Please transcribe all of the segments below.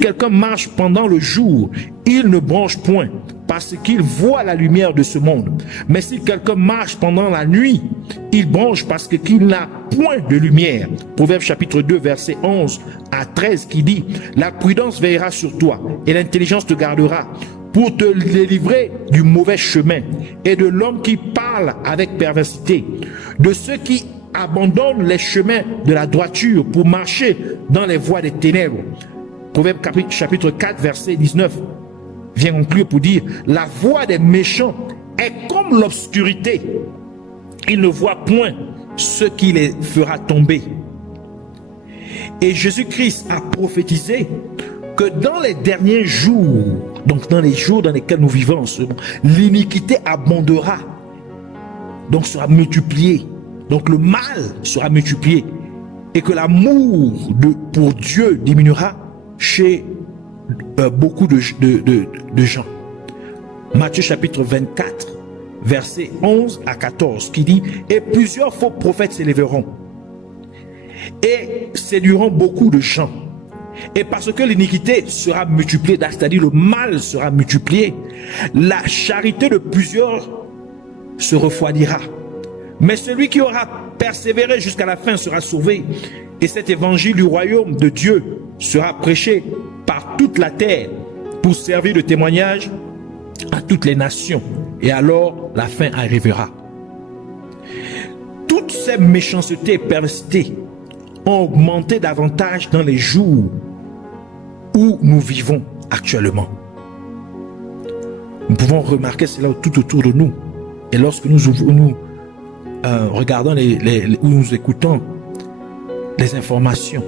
quelqu'un marche pendant le jour, il ne bronche point, parce qu'il voit la lumière de ce monde. Mais si quelqu'un marche pendant la nuit, il bronche parce qu'il n'a point de lumière. Proverbe chapitre 2, verset 11 à 13 qui dit: la prudence veillera sur toi, et l'intelligence te gardera, pour te délivrer du mauvais chemin, et de l'homme qui parle avec perversité, de ceux qui abandonnent les chemins de la droiture pour marcher dans les voies des ténèbres. Proverbe chapitre 4, verset 19 vient conclure pour dire: la voie des méchants est comme l'obscurité. Ils ne voient point ce qui les fera tomber. Et Jésus-Christ a prophétisé que dans les derniers jours, donc dans les jours dans lesquels nous vivons en ce moment, l'iniquité abondera, donc sera multipliée. Donc le mal sera multiplié et que l'amour pour Dieu diminuera chez beaucoup de gens. Matthieu chapitre 24, versets 11 à 14 qui dit: et plusieurs faux prophètes s'élèveront et séduiront beaucoup de gens. Et parce que l'iniquité sera multipliée, c'est-à-dire le mal sera multiplié, la charité de plusieurs se refroidira. Mais celui qui aura persévéré jusqu'à la fin sera sauvé. Et cet évangile du royaume de Dieu sera prêché par toute la terre pour servir de témoignage à toutes les nations. Et alors la fin arrivera. Toutes ces méchancetés et perversités ont augmenté davantage dans les jours où nous vivons actuellement. Nous pouvons remarquer cela tout autour de nous. Et lorsque nous regardons ou nous écoutons les informations,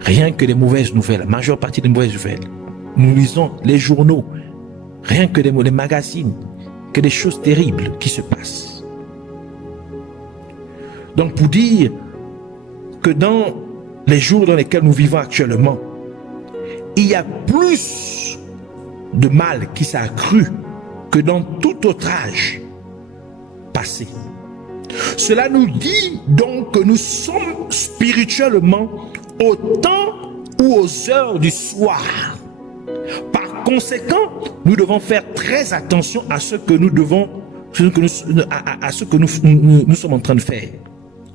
rien que des mauvaises nouvelles, la majeure partie des mauvaises nouvelles, nous lisons les journaux, rien que les magazines, que des choses terribles qui se passent. Donc pour dire que dans les jours dans lesquels nous vivons actuellement, il y a plus de mal qui s'est accru que dans tout autre âge passé. Cela nous dit donc que nous sommes spirituellement au temps ou aux heures du soir. Par conséquent, nous devons faire très attention à ce que nous devons, à ce que nous sommes en train de faire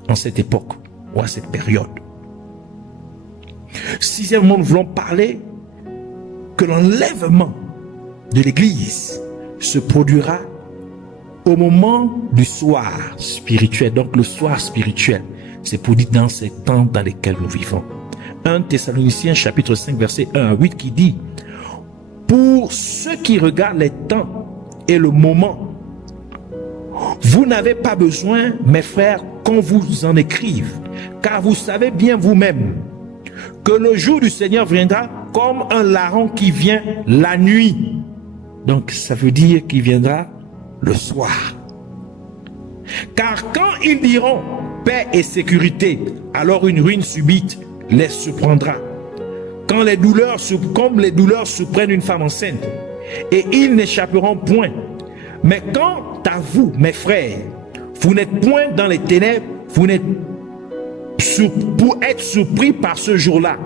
en cette époque ou à cette période. Sixièmement, nous voulons parler que l'enlèvement de l'Église se produira au moment du soir spirituel. Donc le soir spirituel, c'est pour dire dans ces temps dans lesquels nous vivons. 1 Thessaloniciens chapitre 5 verset 1 à 8 qui dit: pour ceux qui regardent les temps et le moment, vous n'avez pas besoin, mes frères, qu'on vous en écrive, car vous savez bien vous-même que le jour du Seigneur viendra comme un larron qui vient la nuit. Donc ça veut dire qu'il viendra le soir. Car quand ils diront paix et sécurité, alors une ruine subite les surprendra. Quand les douleurs, comme les douleurs surprennent une femme enceinte, et ils n'échapperont point. Mais quant à vous, mes frères, vous n'êtes point dans les ténèbres, vous n'êtes pour être surpris par ce jour-là,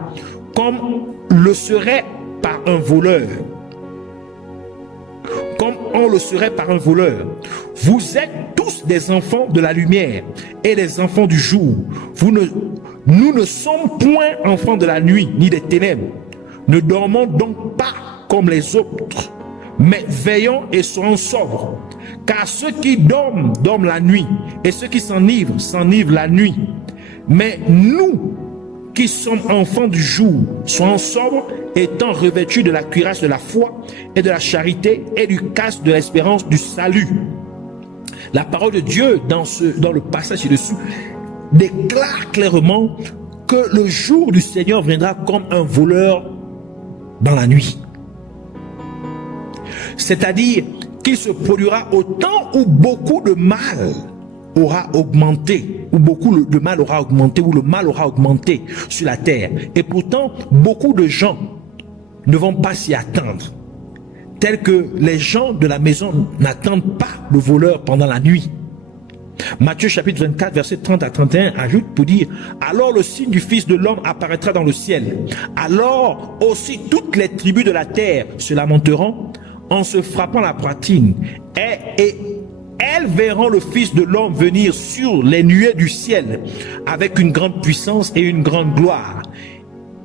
comme le serait par un voleur. Comme on le serait par un voleur. Vous êtes tous des enfants de la lumière et des enfants du jour. Nous ne sommes point enfants de la nuit ni des ténèbres. Ne dormons donc pas comme les autres, mais veillons et soyons sobres. Car ceux qui dorment, dorment la nuit, et ceux qui s'enivrent, s'enivrent la nuit. Mais nous, qui sommes enfants du jour, soyons sobres, étant revêtus de la cuirasse de la foi et de la charité et du casque de l'espérance du salut. La parole de Dieu dans le passage ci-dessus déclare clairement que le jour du Seigneur viendra comme un voleur dans la nuit. C'est-à-dire qu'il se produira au temps où beaucoup de mal aura augmenté, où beaucoup de mal aura augmenté, où le mal aura augmenté sur la terre. Et pourtant, beaucoup de gens ne vont pas s'y attendre. Tels que les gens de la maison n'attendent pas le voleur pendant la nuit. Matthieu chapitre 24, verset 30 à 31 ajoute pour dire, alors le signe du Fils de l'homme apparaîtra dans le ciel. Alors aussi toutes les tribus de la terre se lamenteront en se frappant la poitrine et elles verront le Fils de l'homme venir sur les nuées du ciel avec une grande puissance et une grande gloire.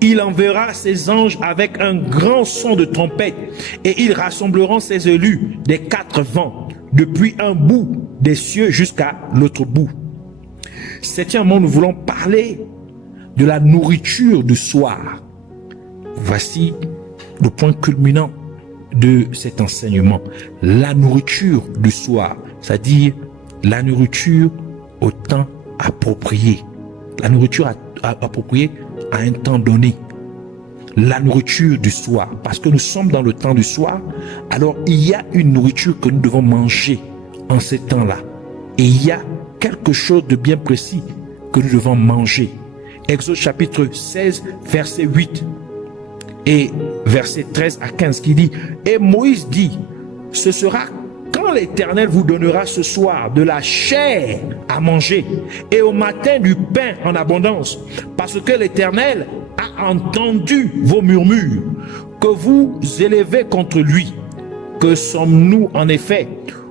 Il enverra ses anges avec un grand son de trompette et ils rassembleront ses élus des quatre vents, depuis un bout des cieux jusqu'à l'autre bout. Septièmement, nous voulons parler de la nourriture du soir. Voici le point culminant de cet enseignement. La nourriture du soir, c'est-à-dire la nourriture au temps approprié. La nourriture appropriée à un temps donné. La nourriture du soir, parce que nous sommes dans le temps du soir, alors il y a une nourriture que nous devons manger en ces temps-là. Et il y a quelque chose de bien précis que nous devons manger. Exode chapitre 16, verset 8 et verset 13 à 15 qui dit, et Moïse dit, ce sera quand l'Éternel vous donnera ce soir de la chair à manger et au matin du pain en abondance, parce que l'Éternel a entendu vos murmures que vous élevez contre lui. Que sommes-nous en effet?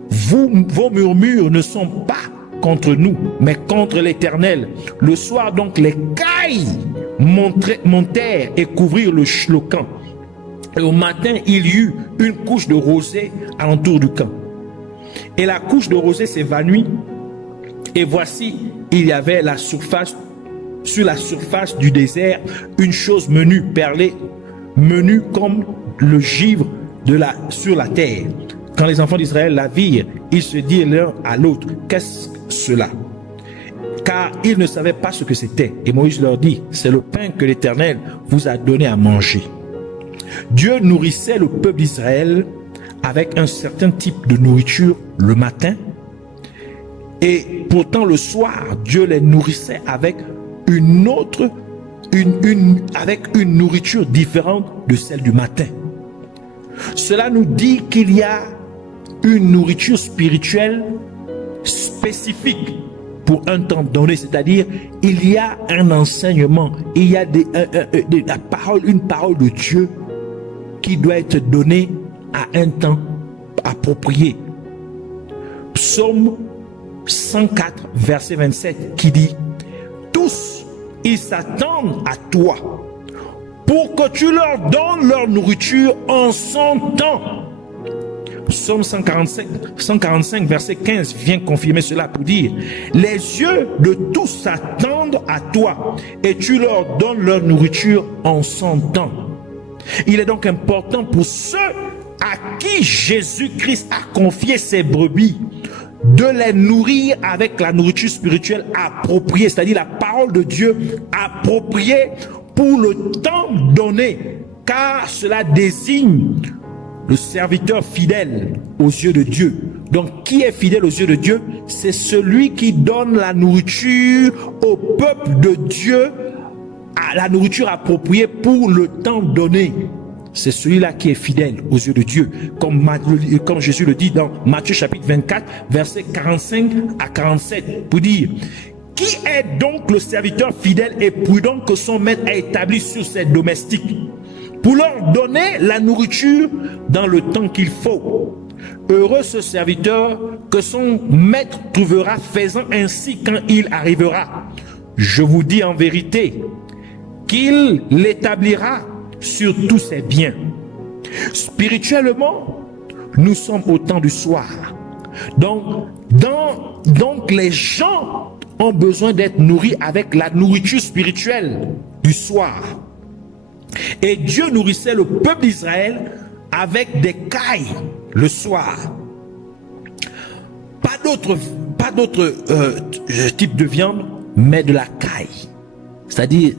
Vos murmures ne sont pas contre nous, mais contre l'Éternel. Le soir donc les cailles montèrent et couvrirent le camp. Et au matin il y eut une couche de rosée alentour du camp. Et la couche de rosée s'évanouit. Et voici, il y avait sur la surface du désert une chose menue, perlée, menue comme le givre sur la terre. Quand les enfants d'Israël la virent, ils se dirent l'un à l'autre, qu'est-ce que cela? Car ils ne savaient pas ce que c'était. Et Moïse leur dit, c'est le pain que l'Éternel vous a donné à manger. Dieu nourrissait le peuple d'Israël avec un certain type de nourriture le matin, et pourtant le soir Dieu les nourrissait avec avec une nourriture différente de celle du matin. Cela nous dit qu'il y a une nourriture spirituelle spécifique pour un temps donné, c'est-à-dire il y a un enseignement, il y a une parole de Dieu qui doit être donnée à un temps approprié. Psaume 104, verset 27, qui dit, tous, ils s'attendent à toi pour que tu leur donnes leur nourriture en son temps. Psaume 145, verset 15 vient confirmer cela pour dire, les yeux de tous s'attendent à toi et tu leur donnes leur nourriture en son temps. Il est donc important pour ceux à qui Jésus-Christ a confié ses brebis de les nourrir avec la nourriture spirituelle appropriée, c'est-à-dire la parole de Dieu appropriée pour le temps donné, car cela désigne le serviteur fidèle aux yeux de Dieu. Donc, qui est fidèle aux yeux de Dieu? C'est celui qui donne la nourriture au peuple de Dieu, à la nourriture appropriée pour le temps donné. C'est celui-là qui est fidèle aux yeux de Dieu, comme Jésus le dit dans Matthieu chapitre 24, versets 45 à 47, pour dire, qui est donc le serviteur fidèle et prudent que son maître a établi sur ses domestiques, pour leur donner la nourriture dans le temps qu'il faut? Heureux ce serviteur que son maître trouvera faisant ainsi quand il arrivera. Je vous dis en vérité qu'il l'établira sur tous ses biens. Spirituellement, nous sommes au temps du soir. Donc les gens ont besoin d'être nourris avec la nourriture spirituelle du soir. Et Dieu nourrissait le peuple d'Israël avec des cailles le soir. Pas d'autre type de viande, mais de la caille. C'est-à-dire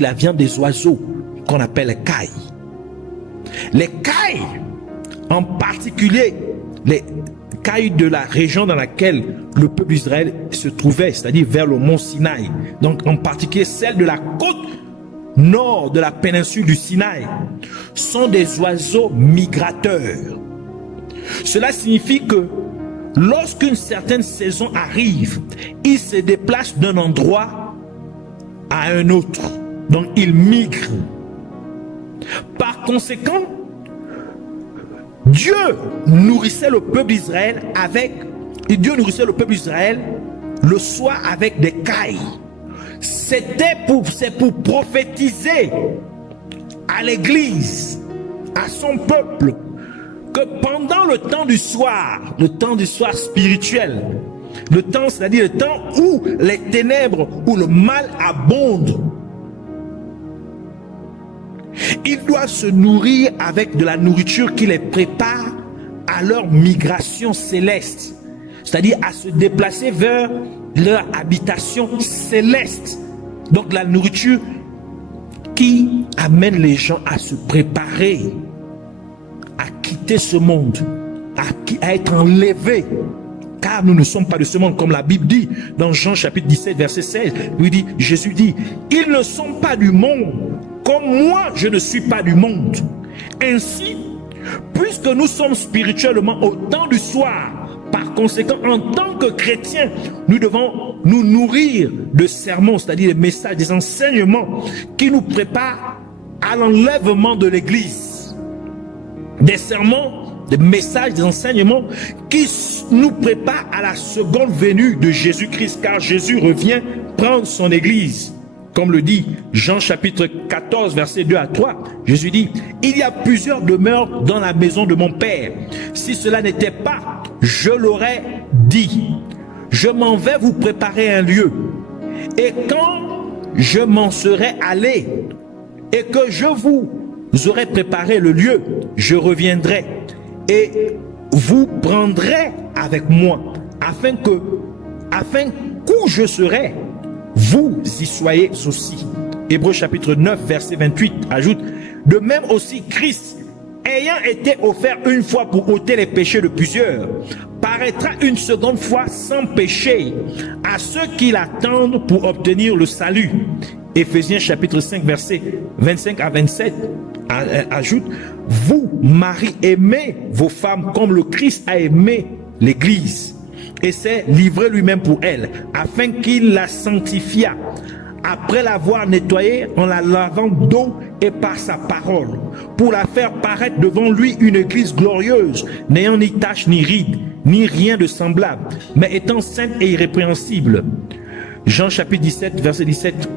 la viande des oiseaux qu'on appelle les cailles. Les cailles, en particulier les cailles de la région dans laquelle le peuple d'Israël se trouvait, c'est-à-dire vers le mont Sinaï, donc en particulier celle de la côte nord de la péninsule du Sinaï, sont des oiseaux migrateurs. Cela signifie que lorsqu'une certaine saison arrive, ils se déplacent d'un endroit à un autre. Donc, ils migrent. Par conséquent, Dieu nourrissait le peuple d'Israël le soir avec des cailles. C'est pour prophétiser à l'église, à son peuple, que pendant le temps du soir spirituel, le temps, c'est-à-dire le temps où les ténèbres, où le mal abonde, ils doivent se nourrir avec de la nourriture qui les prépare à leur migration céleste, c'est-à-dire à se déplacer vers leur habitation céleste. Donc la nourriture qui amène les gens à se préparer, à quitter ce monde, à être enlevés. Car nous ne sommes pas de ce monde, comme la Bible dit dans Jean chapitre 17 verset 16. Jésus dit, ils ne sont pas du monde, comme moi je ne suis pas du monde. Ainsi, puisque nous sommes spirituellement au temps du soir, par conséquent, en tant que chrétiens, nous devons nous nourrir de sermons, c'est-à-dire des messages, des enseignements qui nous préparent à l'enlèvement de l'Église. Des sermons, des messages, des enseignements qui nous préparent à la seconde venue de Jésus-Christ, car Jésus revient prendre son Église. Comme le dit Jean chapitre 14, verset 2 à 3, Jésus dit, « Il y a plusieurs demeures dans la maison de mon Père. Si cela n'était pas, je l'aurais dit. Je m'en vais vous préparer un lieu. Et quand je m'en serai allé et que je vous aurai préparé le lieu, je reviendrai et vous prendrez avec moi, afin qu'où je serai, vous y soyez aussi. » Hébreux chapitre 9 verset 28 ajoute, « De même aussi Christ, ayant été offert une fois pour ôter les péchés de plusieurs, paraîtra une seconde fois sans péché à ceux qui l'attendent pour obtenir le salut. » Éphésiens chapitre 5 verset 25 à 27 ajoute, « Vous, maris, aimez vos femmes comme le Christ a aimé l'Église et s'est livré lui-même pour elle, afin qu'il la sanctifiât, après l'avoir nettoyée en la lavant d'eau et par sa parole, pour la faire paraître devant lui une église glorieuse, n'ayant ni tache ni ride, ni rien de semblable, mais étant sainte et irrépréhensible. » Jean chapitre 17, verset 17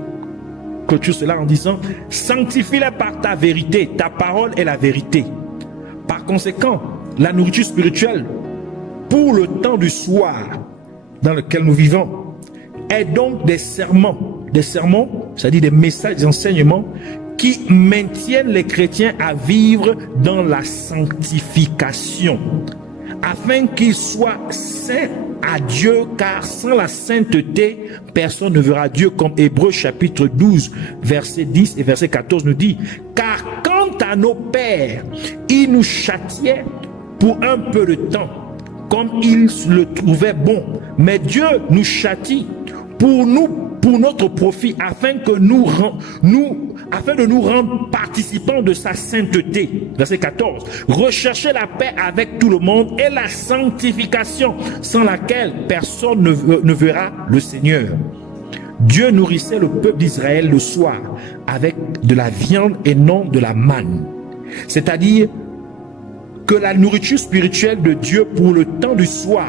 clôture cela en disant, « Sanctifie-la par ta vérité, ta parole est la vérité. » Par conséquent, la nourriture spirituelle pour le temps du soir dans lequel nous vivons est donc des sermons, c'est-à-dire des messages, des enseignements qui maintiennent les chrétiens à vivre dans la sanctification, afin qu'ils soient saints à Dieu, car sans la sainteté, personne ne verra Dieu, comme Hébreux chapitre 12, verset 10 et verset 14 nous dit, « Car quant à nos pères, ils nous châtiaient pour un peu de temps, comme ils le trouvaient bon. Mais Dieu nous châtie pour notre profit, afin de nous rendre participants de sa sainteté. » Verset 14. « Recherchez la paix avec tout le monde et la sanctification, sans laquelle personne ne verra le Seigneur. » Dieu nourrissait le peuple d'Israël le soir avec de la viande et non de la manne. C'est-à-dire que la nourriture spirituelle de Dieu pour le temps du soir,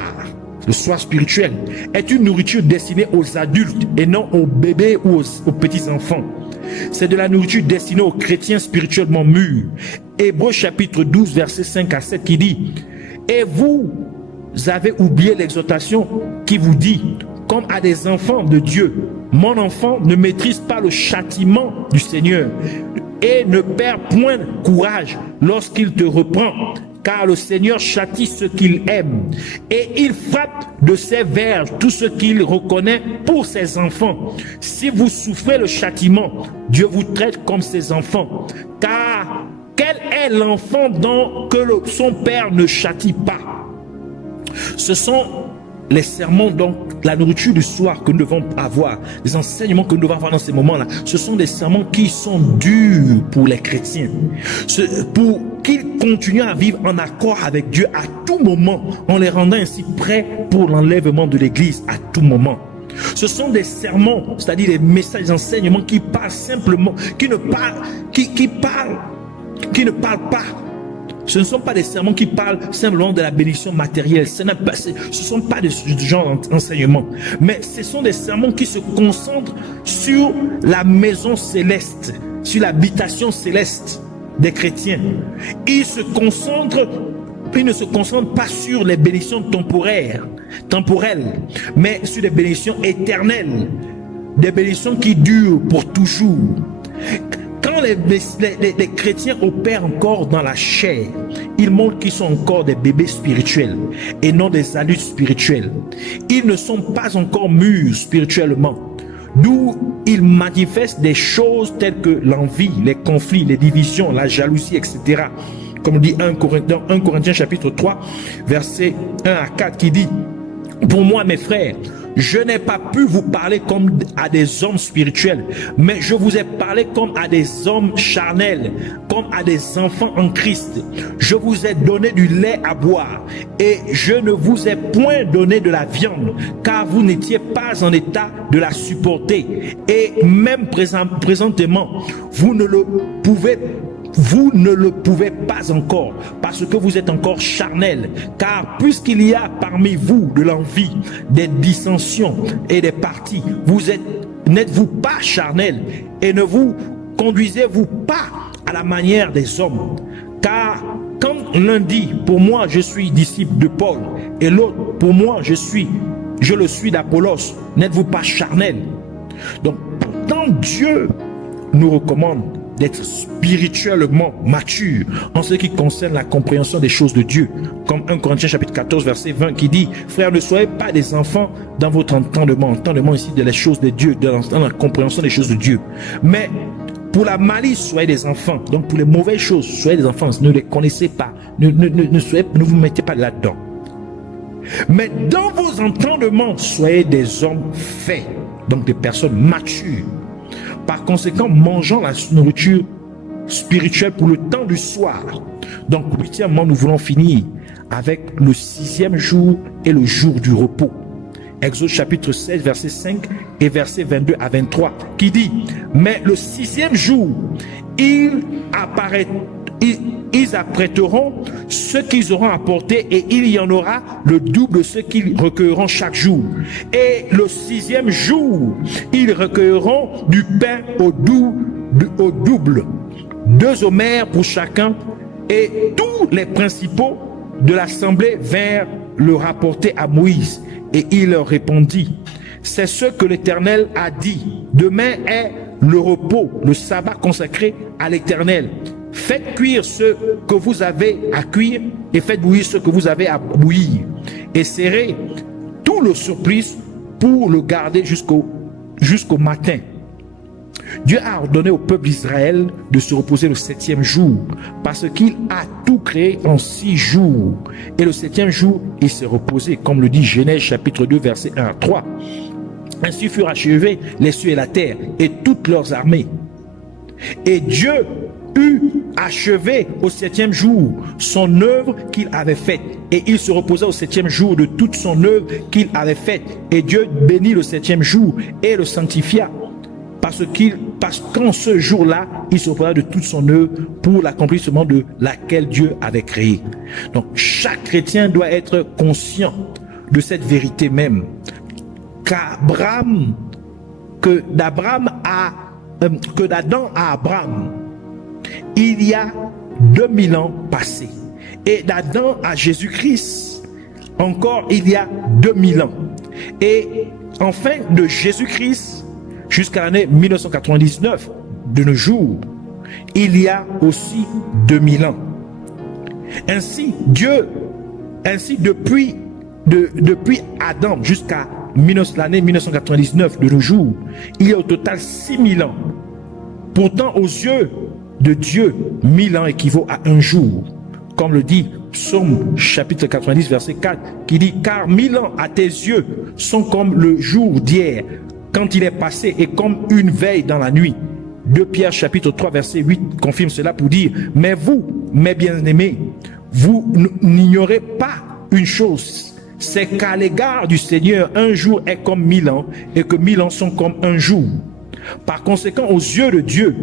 le soir spirituel, est une nourriture destinée aux adultes et non aux bébés ou aux petits-enfants. C'est de la nourriture destinée aux chrétiens spirituellement mûrs. Hébreux chapitre 12, verset 5 à 7 qui dit, « Et vous avez oublié l'exhortation qui vous dit, comme à des enfants de Dieu, mon enfant, ne maîtrise pas le châtiment du Seigneur et ne perd point courage lorsqu'il te reprend, car le Seigneur châtie ceux qu'il aime et il frappe de ses verges tout ce qu'il reconnaît pour ses enfants. Si vous souffrez le châtiment, Dieu vous traite comme ses enfants, car quel est l'enfant que son père ne châtie pas? Ce sont les sermons, donc la nourriture du soir que nous devons avoir, les enseignements que nous devons avoir dans ces moments-là, ce sont des sermons qui sont durs pour les chrétiens, pour qu'ils continuent à vivre en accord avec Dieu à tout moment, en les rendant ainsi prêts pour l'enlèvement de l'Église à tout moment. Ce sont des sermons, c'est-à-dire des messages, des enseignements qui parlent simplement, qui ne parlent pas. Ce ne sont pas des sermons qui parlent simplement de la bénédiction matérielle. Ce ne sont pas de ce genre d'enseignement. Mais ce sont des sermons qui se concentrent sur la maison céleste, sur l'habitation céleste des chrétiens. Ils ne se concentrent pas sur les bénédictions temporelles, mais sur des bénédictions éternelles, des bénédictions qui durent pour toujours. Quand les chrétiens opèrent encore dans la chair, ils montrent qu'ils sont encore des bébés spirituels et non des adultes spirituels. Ils ne sont pas encore mûrs spirituellement, d'où ils manifestent des choses telles que l'envie, les conflits, les divisions, la jalousie, etc. Comme dit 1 Corinthiens chapitre 3, versets 1 à 4 qui dit: pour moi, mes frères, je n'ai pas pu vous parler comme à des hommes spirituels, mais je vous ai parlé comme à des hommes charnels, comme à des enfants en Christ. Je vous ai donné du lait à boire et je ne vous ai point donné de la viande, car vous n'étiez pas en état de la supporter. Et même présentement, vous ne le pouvez pas encore, parce que vous êtes encore charnel. Car puisqu'il y a parmi vous de l'envie, des dissensions et des partis, n'êtes-vous pas charnel et ne vous conduisez-vous pas à la manière des hommes? Car quand l'un dit: pour moi je suis disciple de Paul, et l'autre: pour moi je le suis d'Apollos, n'êtes-vous pas charnel? Donc pourtant Dieu nous recommande d'être spirituellement mature en ce qui concerne la compréhension des choses de Dieu, comme 1 Corinthiens chapitre 14 verset 20 qui dit: frères, ne soyez pas des enfants dans votre entendement ici de les choses de Dieu, dans la compréhension des choses de Dieu, mais pour la malice soyez des enfants. Donc pour les mauvaises choses soyez des enfants, ne les connaissez pas, ne vous mettez pas là-dedans. Mais dans vos entendements soyez des hommes faits, donc des personnes matures. Par conséquent, mangeons la nourriture spirituelle pour le temps du soir. Donc, huitièmement, nous voulons finir avec le 6e jour et le jour du repos. Exode chapitre 16, verset 5 et verset 22 à 23, qui dit: mais le 6e jour, ils apprêteront ce qu'ils auront apporté, et il y en aura le double de ce qu'ils recueilleront chaque jour. Et le 6e jour, ils recueilleront du pain au double, 2 homères pour chacun. Et tous les principaux de l'assemblée vinrent le rapporter à Moïse, et il leur répondit: c'est ce que l'Éternel a dit, demain est le repos, le sabbat consacré à l'Éternel. Faites cuire ce que vous avez à cuire et faites bouillir ce que vous avez à bouillir, et serrez tout le surplus pour le garder jusqu'au matin. Dieu a ordonné au peuple d'Israël de se reposer le 7e jour, parce qu'il a tout créé en 6 jours, et le 7e jour il s'est reposé, comme le dit Genèse chapitre 2 verset 1 à 3. Ainsi furent achevés les cieux et la terre et toutes leurs armées. Et Dieu eut achevé au 7e jour son œuvre qu'il avait faite, et il se reposa au 7e jour de toute son œuvre qu'il avait faite. Et Dieu bénit le 7e jour et le sanctifia, parce qu'en ce jour-là, il se reposa de toute son œuvre pour l'accomplissement de laquelle Dieu avait créé. Donc chaque chrétien doit être conscient de cette vérité même, que d'Adam à Abraham, il y a 2000 ans passés, et d'Adam à Jésus-Christ encore il y a 2000 ans, et enfin de Jésus-Christ jusqu'à l'année 1999 de nos jours, il y a aussi 2000 ans. Ainsi depuis Adam jusqu'à l'année 1999 de nos jours, il y a au total 6000 ans. Pourtant, aux yeux de Dieu, 1000 ans équivaut à un jour. comme le dit Psaume chapitre 90 verset 4, qui dit: car 1000 ans à tes yeux sont comme le jour d'hier, quand il est passé, et comme une veille dans la nuit. 2 Pierre chapitre 3 verset 8 confirme cela pour dire: mais vous, mes bien-aimés, vous n'ignorez pas une chose, c'est qu'à l'égard du Seigneur, un jour est comme 1000 ans, et que 1000 ans sont comme un jour. Par conséquent, aux yeux de Dieu,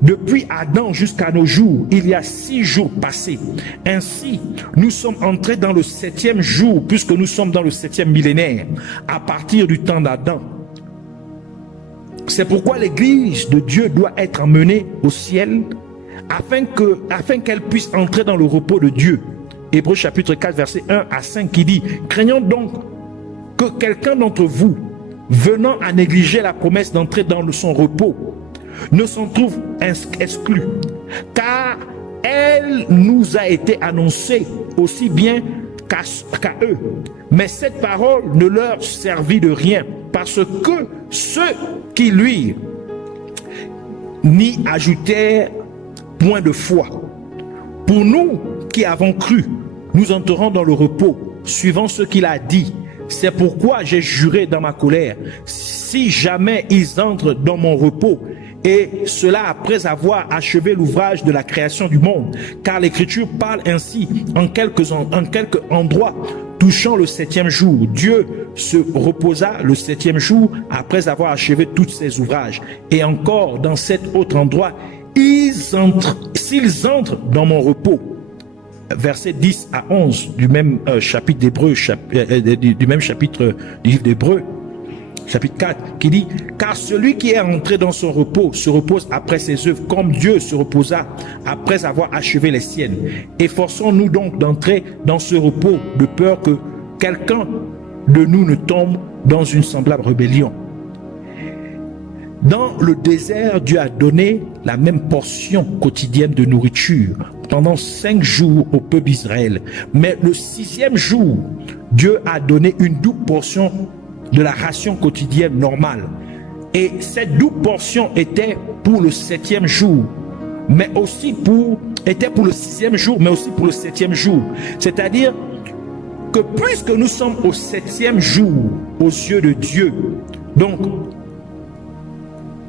depuis Adam jusqu'à nos jours, il y a 6 jours passés. Ainsi, nous sommes entrés dans le 7e jour, puisque nous sommes dans le 7e millénaire, à partir du temps d'Adam. C'est pourquoi l'Église de Dieu doit être emmenée au ciel, afin qu'elle puisse entrer dans le repos de Dieu. Hébreux chapitre 4 verset 1 à 5 qui dit: craignons donc que quelqu'un d'entre vous, venant à négliger la promesse d'entrer dans son repos, ne s'en trouve exclu, car elle nous a été annoncée aussi bien qu'à eux. Mais cette parole ne leur servit de rien, parce que ceux qui lui n'y ajoutèrent point de foi. Pour nous qui avons cru, nous entrerons dans le repos, suivant ce qu'il a dit. C'est pourquoi j'ai juré dans ma colère, si jamais ils entrent dans mon repos, et cela après avoir achevé l'ouvrage de la création du monde. Car l'Écriture parle ainsi en quelques endroits touchant le 7e jour. Dieu se reposa le 7e jour après avoir achevé tous ses ouvrages. Et encore dans cet autre endroit, s'ils entrent dans mon repos. Versets 10 à 11 du même chapitre d'Hébreux, du même chapitre du livre d'Hébreux, chapitre 4, qui dit: car celui qui est entré dans son repos se repose après ses œuvres, comme Dieu se reposa après avoir achevé les siennes. Efforçons-nous donc d'entrer dans ce repos, de peur que quelqu'un de nous ne tombe dans une semblable rébellion. Dans le désert, Dieu a donné la même portion quotidienne de nourriture pendant 5 jours au peuple d'Israël. Mais le 6e jour, Dieu a donné une double portion de la ration quotidienne normale. Et cette double portion était pour le 7e jour, mais aussi était pour le 6e jour, mais aussi pour le 7e jour. C'est-à-dire que puisque nous sommes au 7e jour aux yeux de Dieu, donc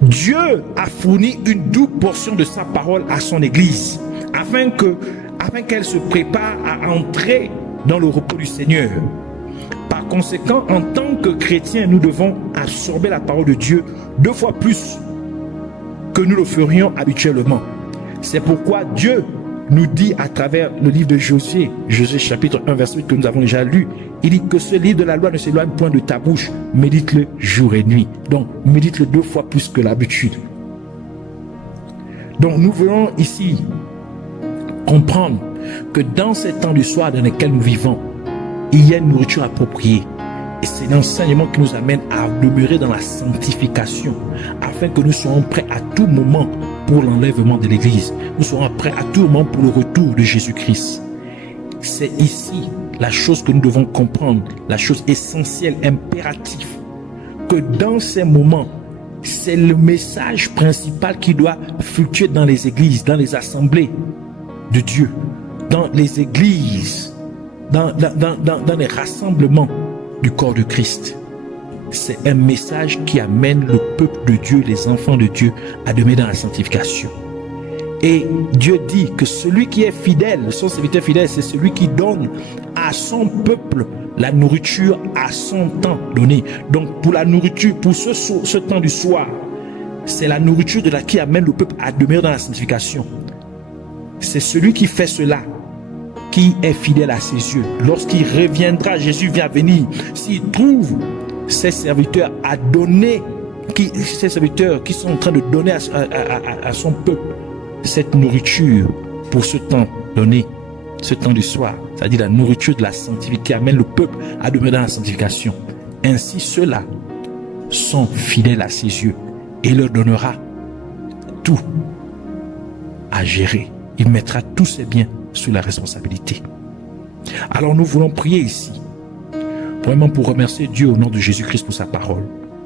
Dieu a fourni une double portion de sa parole à son Église, afin qu'elle se prépare à entrer dans le repos du Seigneur. Par conséquent, en tant que chrétiens, nous devons absorber la parole de Dieu 2 fois plus que nous le ferions habituellement. C'est pourquoi Dieu nous dit à travers le livre de Josué chapitre 1 verset 8 que nous avons déjà lu, il dit que ce livre de la loi ne s'éloigne point de ta bouche, médite-le jour et nuit. Donc médite-le 2 fois plus que l'habitude. Donc nous voulons ici comprendre que dans ces temps du soir dans lesquels nous vivons, il y a une nourriture appropriée. Et c'est l'enseignement qui nous amène à demeurer dans la sanctification, afin que nous soyons prêts à tout moment pour l'enlèvement de l'Église. Nous serons prêts à tout moment pour le retour de Jésus-Christ. C'est ici la chose que nous devons comprendre, la chose essentielle, impérative, que dans ces moments, c'est le message principal qui doit fluctuer dans les églises, dans les assemblées de Dieu, dans les églises, dans les rassemblements du corps de Christ. C'est un message qui amène le peuple de Dieu, les enfants de Dieu, à demeurer dans la sanctification. Et Dieu dit que celui qui est fidèle, son serviteur fidèle, c'est celui qui donne à son peuple la nourriture à son temps donné. Donc pour la nourriture, pour ce temps du soir, c'est la nourriture de la qui amène le peuple à demeurer dans la sanctification. C'est celui qui fait cela qui est fidèle à ses yeux. Lorsqu'il reviendra, Jésus vient venir, s'il trouve ses serviteurs à donner, ses serviteurs qui sont en train de donner à son peuple cette nourriture pour ce temps donné, ce temps du soir, c'est-à-dire la nourriture de la sanctification qui amène le peuple à demeurer dans la sanctification. Ainsi ceux-là sont fidèles à ses yeux et il leur donnera tout à gérer. Il mettra tous ses biens sous la responsabilité. Alors nous voulons prier ici, vraiment pour remercier Dieu au nom de Jésus-Christ pour sa parole.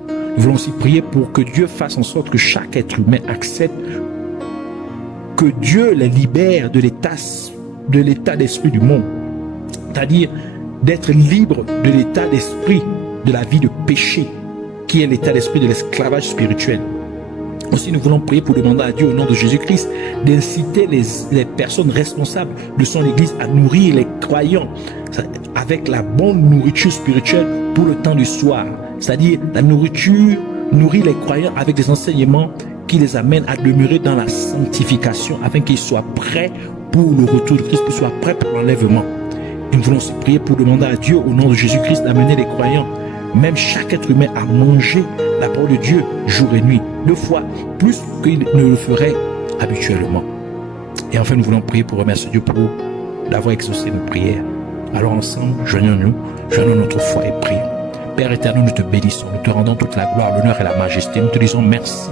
Nous voulons aussi prier pour que Dieu fasse en sorte que chaque être humain accepte que Dieu les libère de l'état de l'état d'esprit du monde, c'est-à-dire d'être libre de l'état d'esprit de la vie de péché, qui est l'état d'esprit de l'esclavage spirituel. Aussi, nous voulons prier pour demander à Dieu, au nom de Jésus-Christ, d'inciter les personnes responsables de son Église à nourrir les croyants avec la bonne nourriture spirituelle pour le temps du soir. C'est-à-dire, la nourriture nourrit les croyants avec des enseignements qui les amènent à demeurer dans la sanctification afin qu'ils soient prêts pour le retour de Christ, qu'ils soient prêts pour l'enlèvement. Et nous voulons aussi prier pour demander à Dieu, au nom de Jésus-Christ, d'amener les croyants, même chaque être humain, à manger la parole de Dieu jour et nuit, 2 fois plus qu'il ne le ferait habituellement. Et enfin, nous voulons prier pour remercier Dieu pour d'avoir exaucé nos prières. Alors ensemble, joignons-nous, joignons notre foi et prions. Père éternel, nous te bénissons, nous te rendons toute la gloire, l'honneur et la majesté. Nous te disons merci.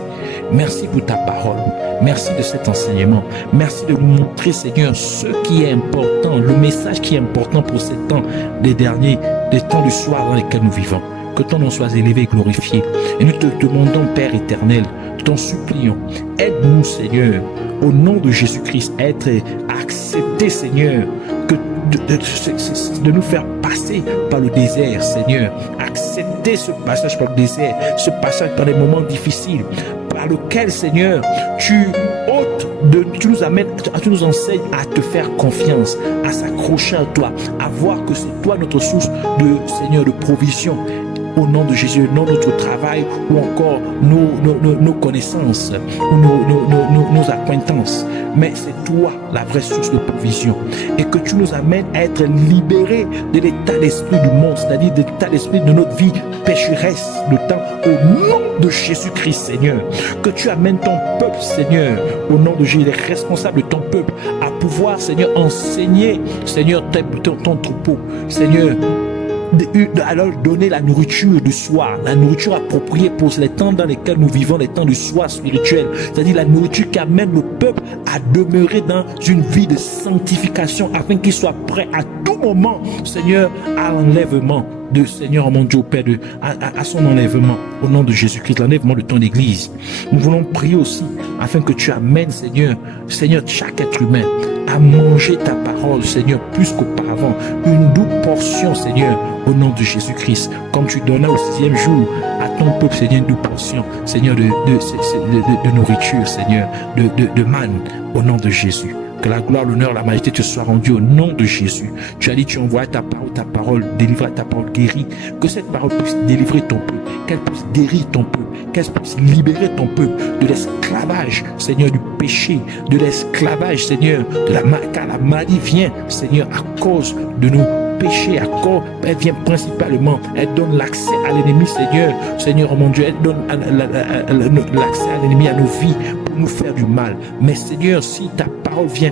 Merci pour ta parole. Merci de cet enseignement. Merci de nous montrer, Seigneur, ce qui est important, le message qui est important pour ces temps, les derniers, des temps du soir dans lesquels nous vivons. Que ton nom soit élevé et glorifié. Et nous te demandons, Père éternel, t'en supplions, aide-nous, Seigneur, au nom de Jésus-Christ, à être accepté, Seigneur, que de nous faire passer par le désert, Seigneur. Accepter ce passage par le désert, ce passage par les moments difficiles, par lequel, Seigneur, tu nous amènes, tu nous enseignes à te faire confiance, à s'accrocher à toi, à voir que c'est toi notre source de, Seigneur, de provision. Au nom de Jésus, non notre travail ou encore nos connaissances, ou nos acquaintances, mais c'est toi la vraie source de provision. Et que tu nous amènes à être libérés de l'état d'esprit du monde, c'est-à-dire de l'état d'esprit de notre vie pécheresse de temps, au nom de Jésus-Christ, Seigneur. Que tu amènes ton peuple, Seigneur, au nom de Jésus, les responsables de ton peuple, à pouvoir, Seigneur, enseigner, Seigneur, ton troupeau, Seigneur, alors donner la nourriture du soir, la nourriture appropriée pour les temps dans lesquels nous vivons, les temps du soir spirituel, c'est-à-dire la nourriture qui amène le peuple à demeurer dans une vie de sanctification afin qu'il soit prêt à tout moment, Seigneur, à l'enlèvement de Seigneur, mon Dieu, Père, à son enlèvement, au nom de Jésus-Christ, l'enlèvement de ton Église. Nous voulons prier aussi afin que tu amènes, Seigneur, chaque être humain à manger ta parole, Seigneur, plus qu'auparavant, une double portion, Seigneur, au nom de Jésus-Christ, comme tu donnais au 6e jour à ton peuple, Seigneur, une double portion, Seigneur, de nourriture, Seigneur, de manne, au nom de Jésus. Que la gloire, l'honneur, la majesté te soit rendue au nom de Jésus. Tu as dit, tu envoies ta parole, délivrer ta parole guérie. Que cette parole puisse délivrer ton peuple, qu'elle puisse guérir ton peuple, qu'elle puisse libérer ton peuple de l'esclavage, Seigneur, du péché, de l'esclavage, Seigneur, car la maladie vient, Seigneur, à cause de nos péchés, à cause, elle vient principalement, elle donne l'accès à l'ennemi, Seigneur, mon Dieu, elle donne l'accès à l'ennemi, à nos vies, pour nous faire du mal. Mais Seigneur, si ta parole vient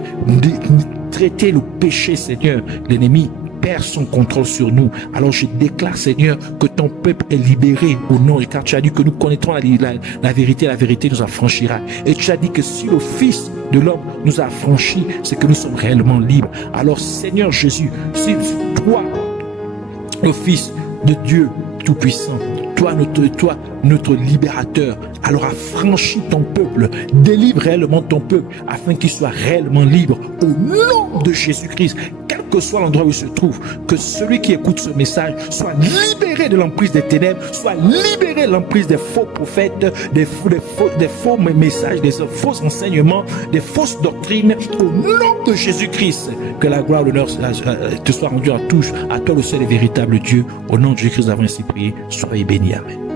traiter le péché, Seigneur, l'ennemi perd son contrôle sur nous. Alors je déclare, Seigneur, que ton peuple est libéré au nom, car tu as dit que nous connaîtrons la vérité nous affranchira. Et tu as dit que si le Fils de l'homme nous a affranchis, c'est que nous sommes réellement libres. Alors Seigneur Jésus, si toi, le Fils de Dieu Tout-Puissant, toi notre libérateur, alors affranchis ton peuple, délivre réellement ton peuple afin qu'il soit réellement libre au nom de Jésus-Christ, quel que soit l'endroit où il se trouve. Que celui qui écoute ce message soit libéré de l'emprise des ténèbres, soit libéré de l'emprise des faux prophètes, des faux messages, des faux enseignements, des fausses doctrines, au nom de Jésus-Christ. Que la gloire, l'honneur te soit rendue à tous, à toi le seul et véritable Dieu. Au nom de Jésus-Christ, nous avons ainsi prié. Soyez bénis. Amen.